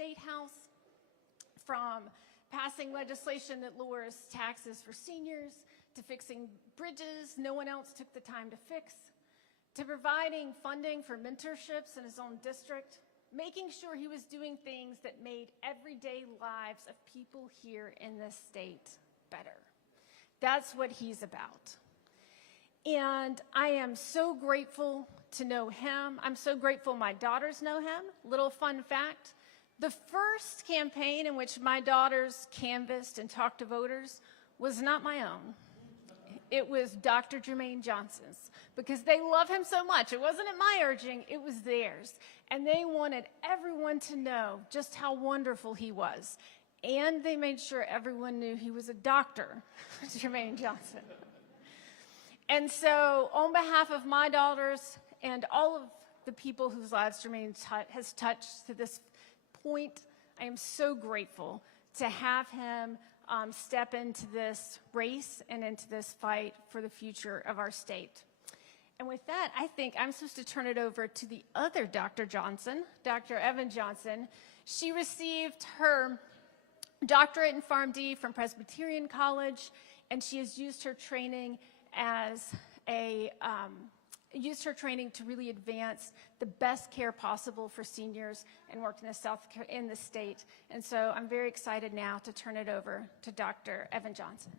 State House, from passing legislation that lowers taxes for seniors, to fixing bridges no one else took the time to fix, to providing funding for mentorships in his own district, making sure he was doing things that made everyday lives of people here in this state better. That's what he's about. And I am so grateful to know him. I'm so grateful my daughters know him. Little fun fact, the first campaign in which my daughters canvassed and talked to voters was not my own. It was Dr. Jermaine Johnson's, because they love him so much. It wasn't at my urging, it was theirs. And they wanted everyone to know just how wonderful he was. And they made sure everyone knew he was a doctor, Jermaine Johnson. And so on behalf of my daughters and all of the people whose lives Jermaine has touched to this point, I am so grateful to have him step into this race and into this fight for the future of our state. And with that, I think I'm supposed to turn it over to the other Dr. Johnson, Dr. Evan Johnson. She received her doctorate in PharmD from Presbyterian College, and she has used her training as to really advance the best care possible for seniors and work in the state. And so I'm very excited now to turn it over to Dr. Evan Johnson.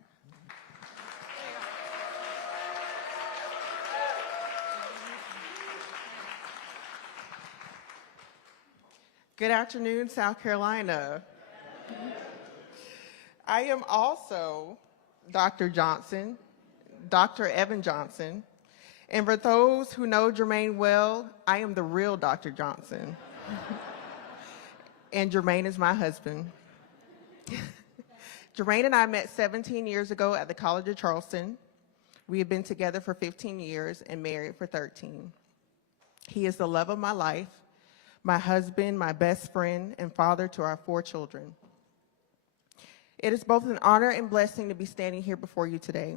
Good afternoon, South Carolina. I am also Dr. Johnson, Dr. Evan Johnson. And for those who know Jermaine well, I am the real Dr. Johnson. And Jermaine is my husband. Jermaine and I met 17 years ago at the College of Charleston. We have been together for 15 years and married for 13. He is the love of my life, my husband, my best friend, and father to our 4 children. It is both an honor and blessing to be standing here before you today.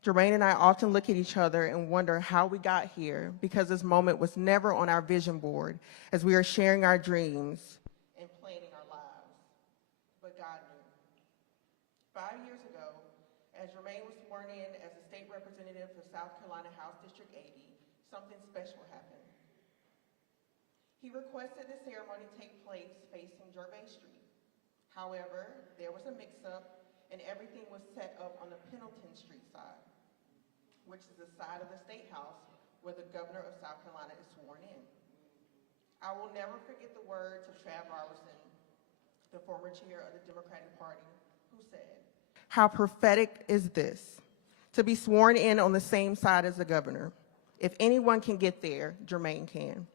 Jermaine and I often look at each other and wonder how we got here, because this moment was never on our vision board as we are sharing our dreams and planning our lives. But God knew. 5 years ago, as Jermaine was sworn in as a state representative for South Carolina House District 80, something special happened. He requested the ceremony take place facing Gervais Street. However, there was a mix-up and everything was set up on the Pendleton Street side, which is the side of the State House where the governor of South Carolina is sworn in. I will never forget the words of Trav Robertson, the former chair of the Democratic Party, who said, "How prophetic is this, to be sworn in on the same side as the governor. If anyone can get there, Jermaine can."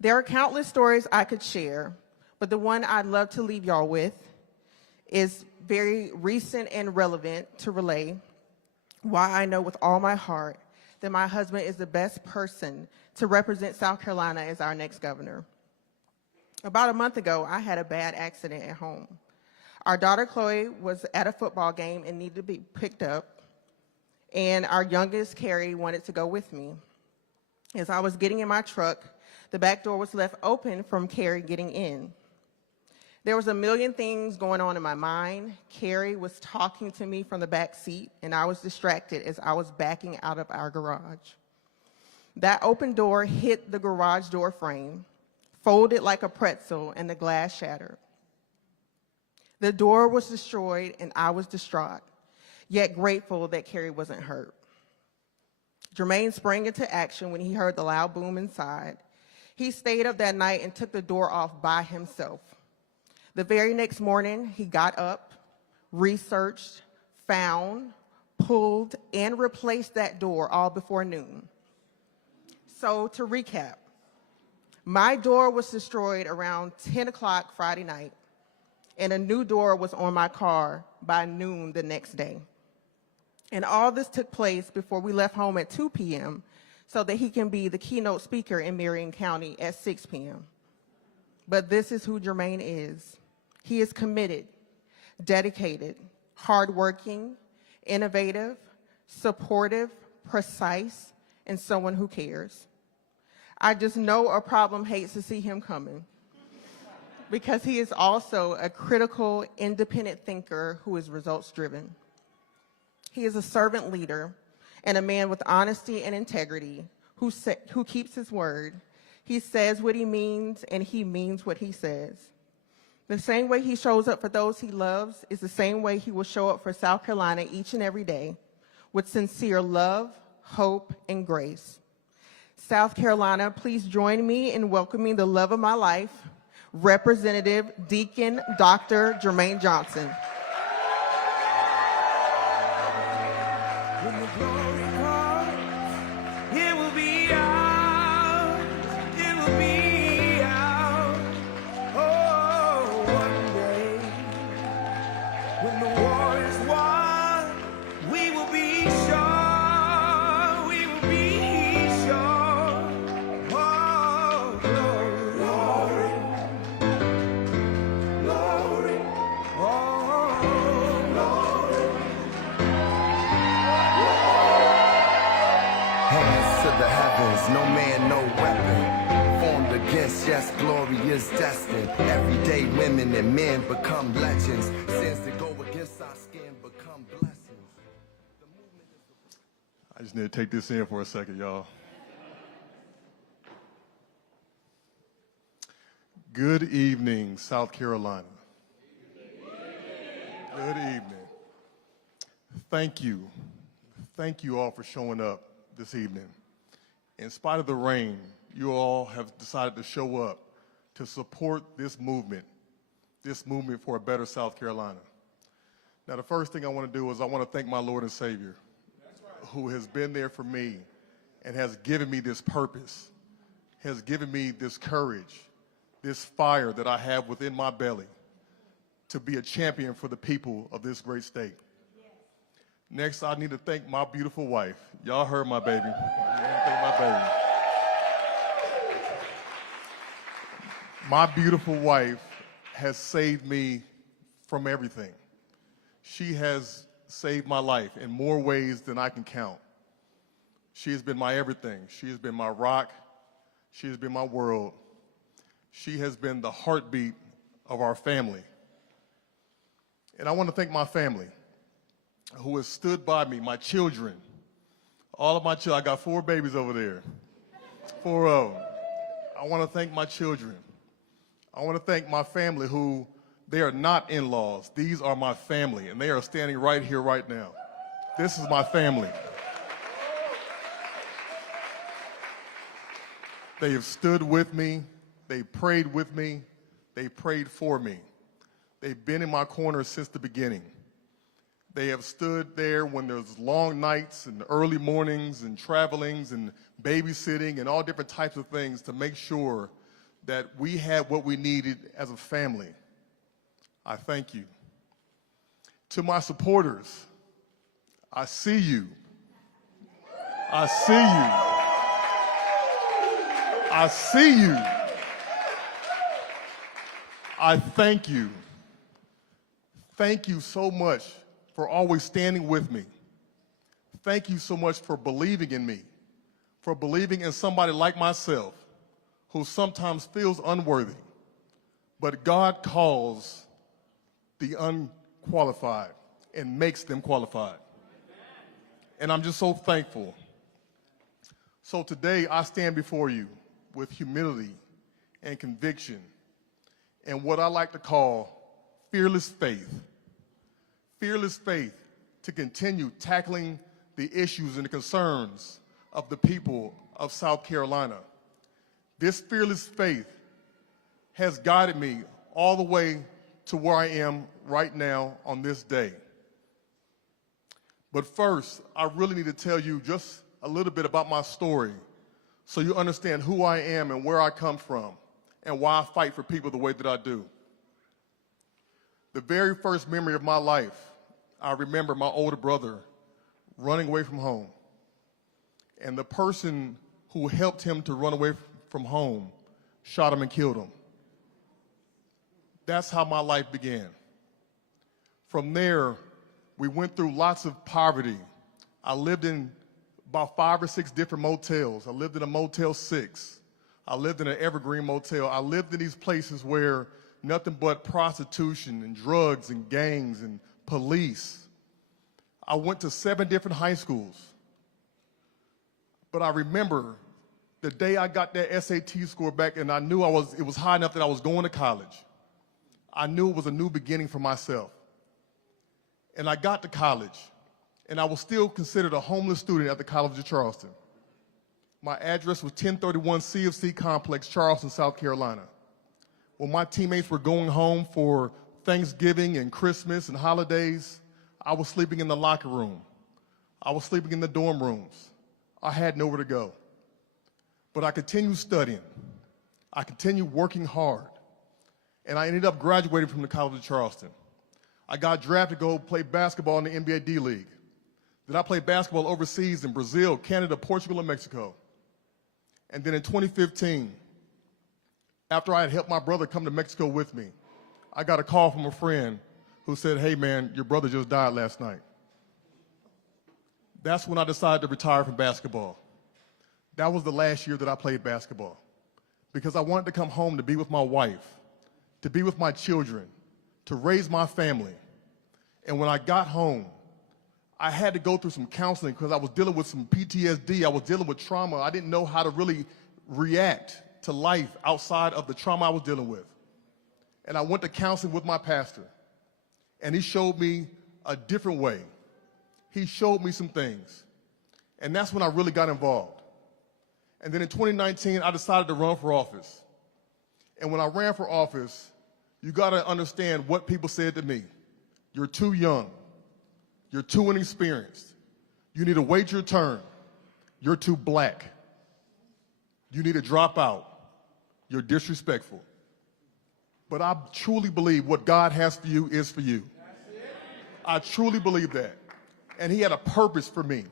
There are countless stories I could share, but the one I'd love to leave y'all with is very recent and relevant to relay why I know with all my heart that my husband is the best person to represent South Carolina as our next governor. About a month ago, I had a bad accident at home. Our daughter Chloe was at a football game and needed to be picked up, and our youngest Carrie wanted to go with me. As I was getting in my truck, the back door was left open from Carrie getting in. There was a million things going on in my mind. Carrie was talking to me from the back seat, and I was distracted as I was backing out of our garage. That open door hit the garage door frame, folded like a pretzel, and the glass shattered. The door was destroyed, and I was distraught, yet grateful that Carrie wasn't hurt. Jermaine sprang into action when he heard the loud boom inside. He stayed up that night and took the door off by himself. The very next morning, he got up, researched, found, pulled, and replaced that door all before noon. So to recap, my door was destroyed around 10 o'clock Friday night, and a new door was on my car by noon the next day. And all this took place before we left home at 2 p.m. so that he can be the keynote speaker in Marion County at 6 p.m. But this is who Jermaine is. He is committed, dedicated, hardworking, innovative, supportive, precise, and someone who cares. I just know a problem hates to see him coming because he is also a critical, independent thinker who is results-driven. He is a servant leader and a man with honesty and integrity who keeps his word. He says what he means, and he means what he says. The same way he shows up for those he loves is the same way he will show up for South Carolina each and every day with sincere love, hope, and grace. South Carolina, please join me in welcoming the love of my life, Representative Deacon Dr. Jermaine Johnson. When the glory comes, it will be ours, it will be ours. Oh, one day, when the war is won, we will be sure, we will be sure. Oh, glory, glory, glory, oh, glory. Hands to the heavens, no man, no weapon formed against, yes, glory is destined. Everyday women and men become legends. Sins that go against our skin become blessings. I just need to take this in for a second, y'all. Good evening, South Carolina. Good evening. Thank you. Thank you all for showing up this evening. In spite of the rain, you all have decided to show up to support this movement for a better South Carolina. Now, the first thing I want to do is I want to thank my Lord and Savior, who has been there for me and has given me this purpose, has given me this courage, this fire that I have within my belly to be a champion for the people of this great state. Next, I need to thank my beautiful wife. Y'all heard my baby. Thank my baby. My beautiful wife has saved me from everything. She has saved my life in more ways than I can count. She has been my everything. She has been my rock. She has been my world. She has been the heartbeat of our family. And I want to thank my family, who has stood by me, my children, all of my children. I got 4 babies over there, 4 of them. I want to thank my children. I want to thank my family who, they are not in-laws. These are my family, and they are standing right here, right now. This is my family. They have stood with me. They prayed with me. They prayed for me. They've been in my corner since the beginning. They have stood there when there's long nights and early mornings and travelings and babysitting and all different types of things to make sure that we had what we needed as a family. I thank you. To my supporters, I see you. I see you. I see you. I thank you. Thank you so much for always standing with me. Thank you so much for believing in me, for believing in somebody like myself who sometimes feels unworthy, but God calls the unqualified and makes them qualified. And I'm just so thankful. So today I stand before you with humility and conviction and what I like to call fearless faith. Fearless faith to continue tackling the issues and the concerns of the people of South Carolina. This fearless faith has guided me all the way to where I am right now on this day. But first, I really need to tell you just a little bit about my story so you understand who I am and where I come from and why I fight for people the way that I do. The very first memory of my life, I remember my older brother running away from home. And the person who helped him to run away from home shot him and killed him. That's how my life began. From there, we went through lots of poverty. I lived in about 5 or 6 different motels. I lived in a Motel 6. I lived in an Evergreen motel. I lived in these places where nothing but prostitution and drugs and gangs and police. I went to 7 different high schools. But I remember the day I got that SAT score back and I knew it was high enough that I was going to college. I knew it was a new beginning for myself. And I got to college, and I was still considered a homeless student at the College of Charleston. My address was 1031 CFC Complex, Charleston, South Carolina. When my teammates were going home for Thanksgiving and Christmas and holidays, I was sleeping in the locker room. I was sleeping in the dorm rooms. I had nowhere to go. But I continued studying. I continued working hard. And I ended up graduating from the College of Charleston. I got drafted to go play basketball in the NBA D-League. Then I played basketball overseas in Brazil, Canada, Portugal, and Mexico. And then in 2015, after I had helped my brother come to Mexico with me, I got a call from a friend who said, "Hey man, your brother just died last night." That's when I decided to retire from basketball. That was the last year that I played basketball because I wanted to come home to be with my wife, to be with my children, to raise my family. And when I got home, I had to go through some counseling because I was dealing with some PTSD. I was dealing with trauma. I didn't know how to really react to life outside of the trauma I was dealing with. And I went to counseling with my pastor, and he showed me a different way. He showed me some things. And that's when I really got involved. And then in 2019, I decided to run for office. And when I ran for office, you got to understand what people said to me. You're too young. You're too inexperienced. You need to wait your turn. You're too black. You need to drop out. You're disrespectful. But I truly believe what God has for you is for you. I truly believe that. And he had a purpose for me.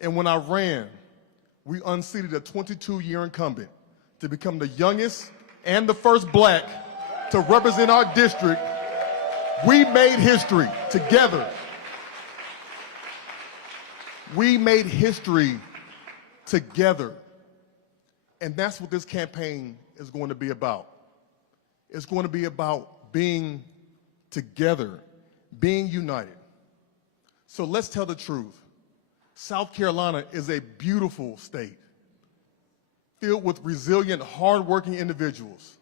And when I ran, we unseated a 22-year incumbent to become the youngest and the first black to represent our district. We made history together. We made history together. And that's what this campaign is going to be about. It's going to be about being together, being united. So let's tell the truth. South Carolina is a beautiful state, filled with resilient, hardworking individuals.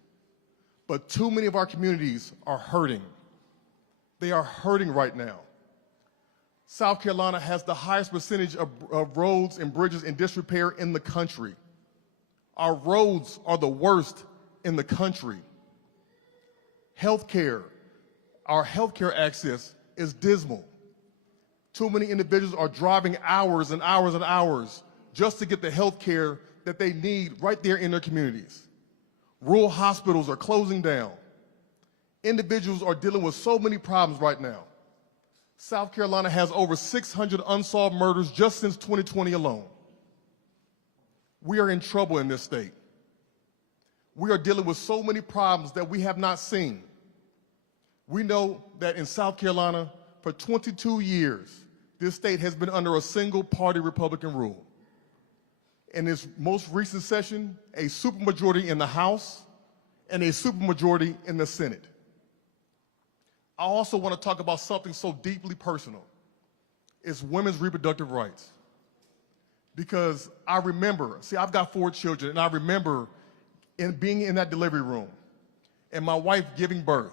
But too many of our communities are hurting. They are hurting right now. South Carolina has the highest percentage of roads and bridges in disrepair in the country. Our roads are the worst in the country. Healthcare, our healthcare access is dismal. Too many individuals are driving hours and hours and hours just to get the healthcare that they need right there in their communities. Rural hospitals are closing down. Individuals are dealing with so many problems right now. South Carolina has over 600 unsolved murders just since 2020 alone. We are in trouble in this state. We are dealing with so many problems that we have not seen. We know that in South Carolina, for 22 years, this state has been under a single-party Republican rule. In its most recent session, a supermajority in the House and a supermajority in the Senate. I also want to talk about something so deeply personal. It's women's reproductive rights. Because I remember, see, I've got 4 children, and I remember being in that delivery room and my wife giving birth.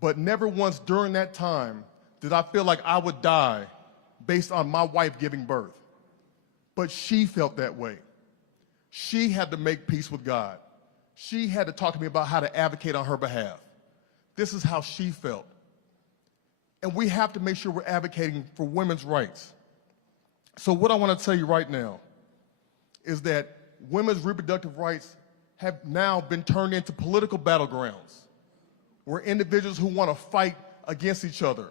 But never once during that time did I feel like I would die based on my wife giving birth. But she felt that way. She had to make peace with God. She had to talk to me about how to advocate on her behalf. This is how she felt. And we have to make sure we're advocating for women's rights. So what I want to tell you right now is that women's reproductive rights have now been turned into political battlegrounds where individuals who want to fight against each other.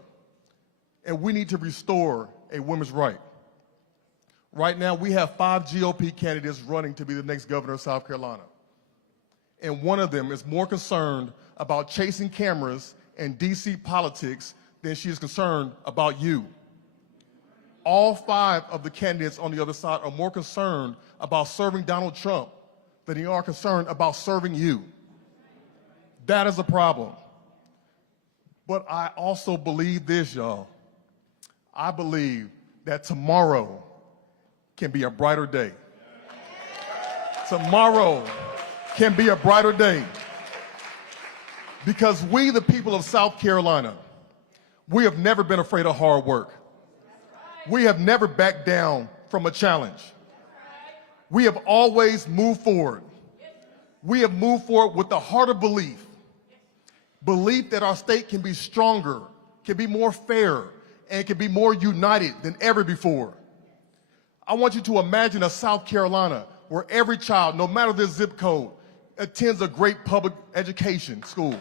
And we need to restore a women's right. Right now, we have 5 GOP candidates running to be the next governor of South Carolina. And one of them is more concerned about chasing cameras and DC politics than she is concerned about you. All 5 of the candidates on the other side are more concerned about serving Donald Trump than they are concerned about serving you. That is a problem. But I also believe this, y'all. I believe that tomorrow can be a brighter day. Tomorrow can be a brighter day. Because we, the people of South Carolina, we have never been afraid of hard work. We have never backed down from a challenge. We have always moved forward. We have moved forward with the heart of belief. Belief that our state can be stronger, can be more fair, and can be more united than ever before. I want you to imagine a South Carolina where every child, no matter their zip code, attends a great public education school.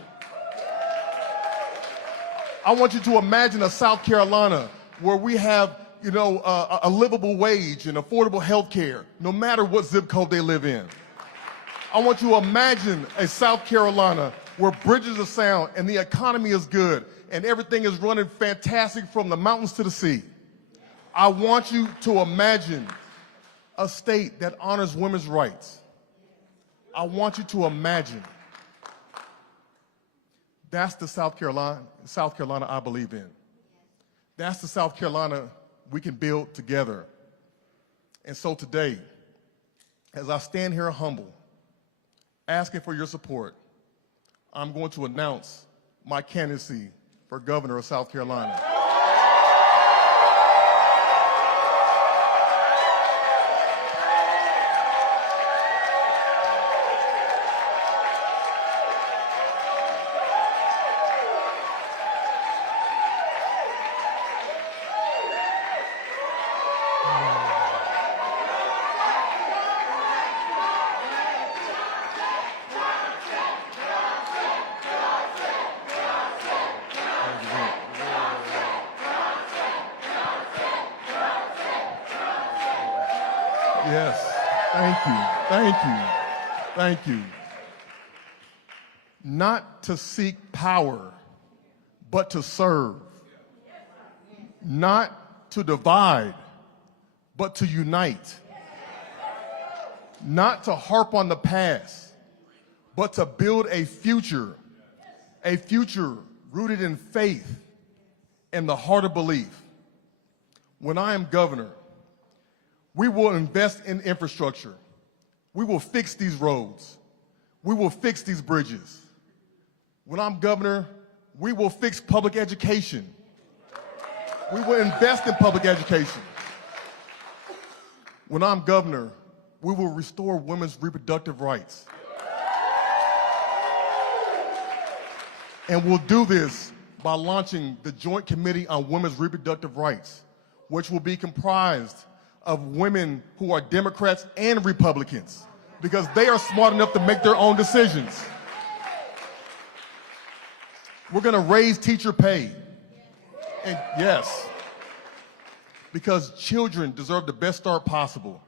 I want you to imagine a South Carolina where we have, a livable wage and affordable health care, no matter what zip code they live in. I want you to imagine a South Carolina where bridges are sound and the economy is good and everything is running fantastic from the mountains to the sea. I want you to imagine a state that honors women's rights. I want you to imagine. That's the South Carolina I believe in. That's the South Carolina we can build together. And so today, as I stand here humble, asking for your support, I'm going to announce my candidacy for governor of South Carolina. Yes, thank you. Not to seek power, but to serve. Not to divide, but to unite. Not to harp on the past, but to build a future rooted in faith and the heart of belief. When I am governor, we will invest in infrastructure. We will fix these roads. We will fix these bridges. When I'm governor, we will fix public education. We will invest in public education. When I'm governor, we will restore women's reproductive rights. And we'll do this by launching the Joint Committee on Women's Reproductive Rights, which will be comprised of women who are Democrats and Republicans, because they are smart enough to make their own decisions. We're going to raise teacher pay. And yes, because children deserve the best start possible.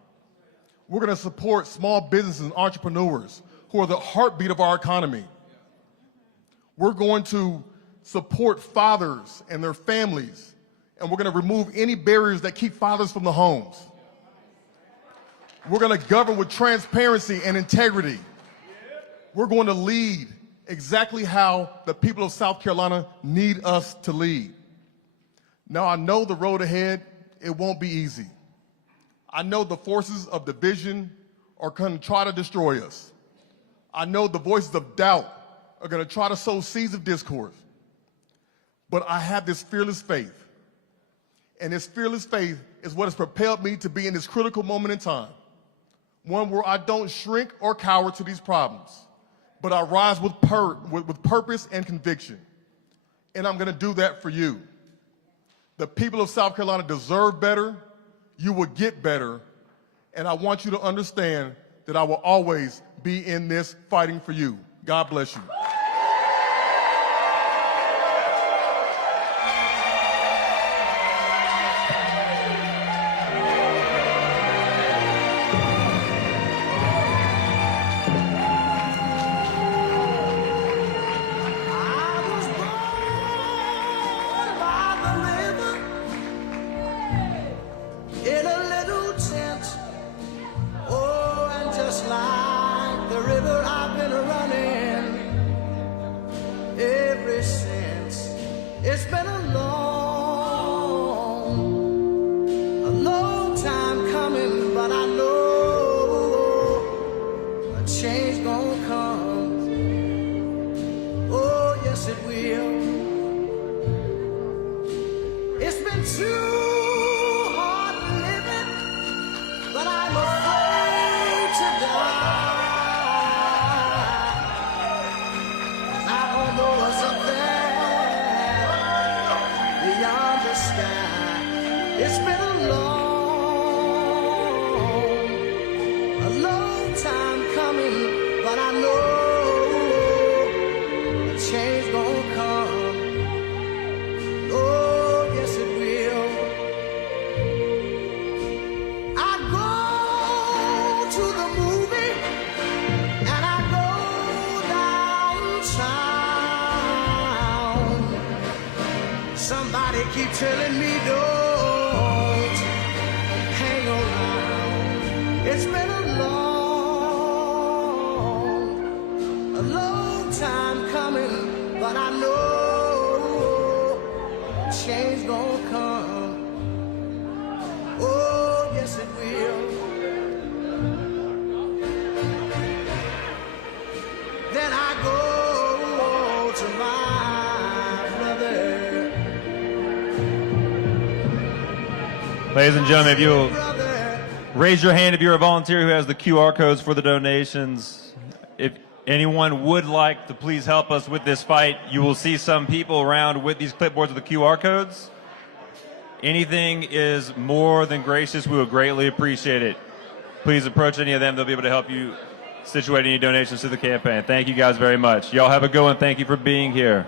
We're going to support small businesses and entrepreneurs who are the heartbeat of our economy. We're going to support fathers and their families, and we're going to remove any barriers that keep fathers from the homes. We're going to govern with transparency and integrity. We're going to lead exactly how the people of South Carolina need us to lead. Now, I know the road ahead, it won't be easy. I know the forces of division are going to try to destroy us. I know the voices of doubt are going to try to sow seeds of discord. But I have this fearless faith. And this fearless faith is what has propelled me to be in this critical moment in time. One where I don't shrink or cower to these problems, but I rise with purpose and conviction. And I'm going to do that for you. The people of South Carolina deserve better. You will get better. And I want you to understand that I will always be in this fighting for you. God bless you. In a little tent, oh, and just like It's been a long time coming, but I know a change gonna come. Oh, yes it will. It's been too hard living, but I'm afraid to die. I don't know what's up there beyond the sky. It's been a long time coming, but I know a change gonna come. Oh, yes it will. I go to the movie and I go downtown. Somebody keep telling me don't hang around. It's been a long time coming, but I know change gonna come. Oh, yes it will. Then I go to my brother. Ladies and gentlemen, if you'll Brother. raise your hand if you're a volunteer who has the QR codes for the donations. If anyone would like to please help us with this fight, you will see some people around with these clipboards with the QR codes. Anything is more than gracious. We will greatly appreciate it. Please approach any of them. They'll be able to help you situate any donations to the campaign. Thank you guys very much. Y'all have a good one. Thank you for being here.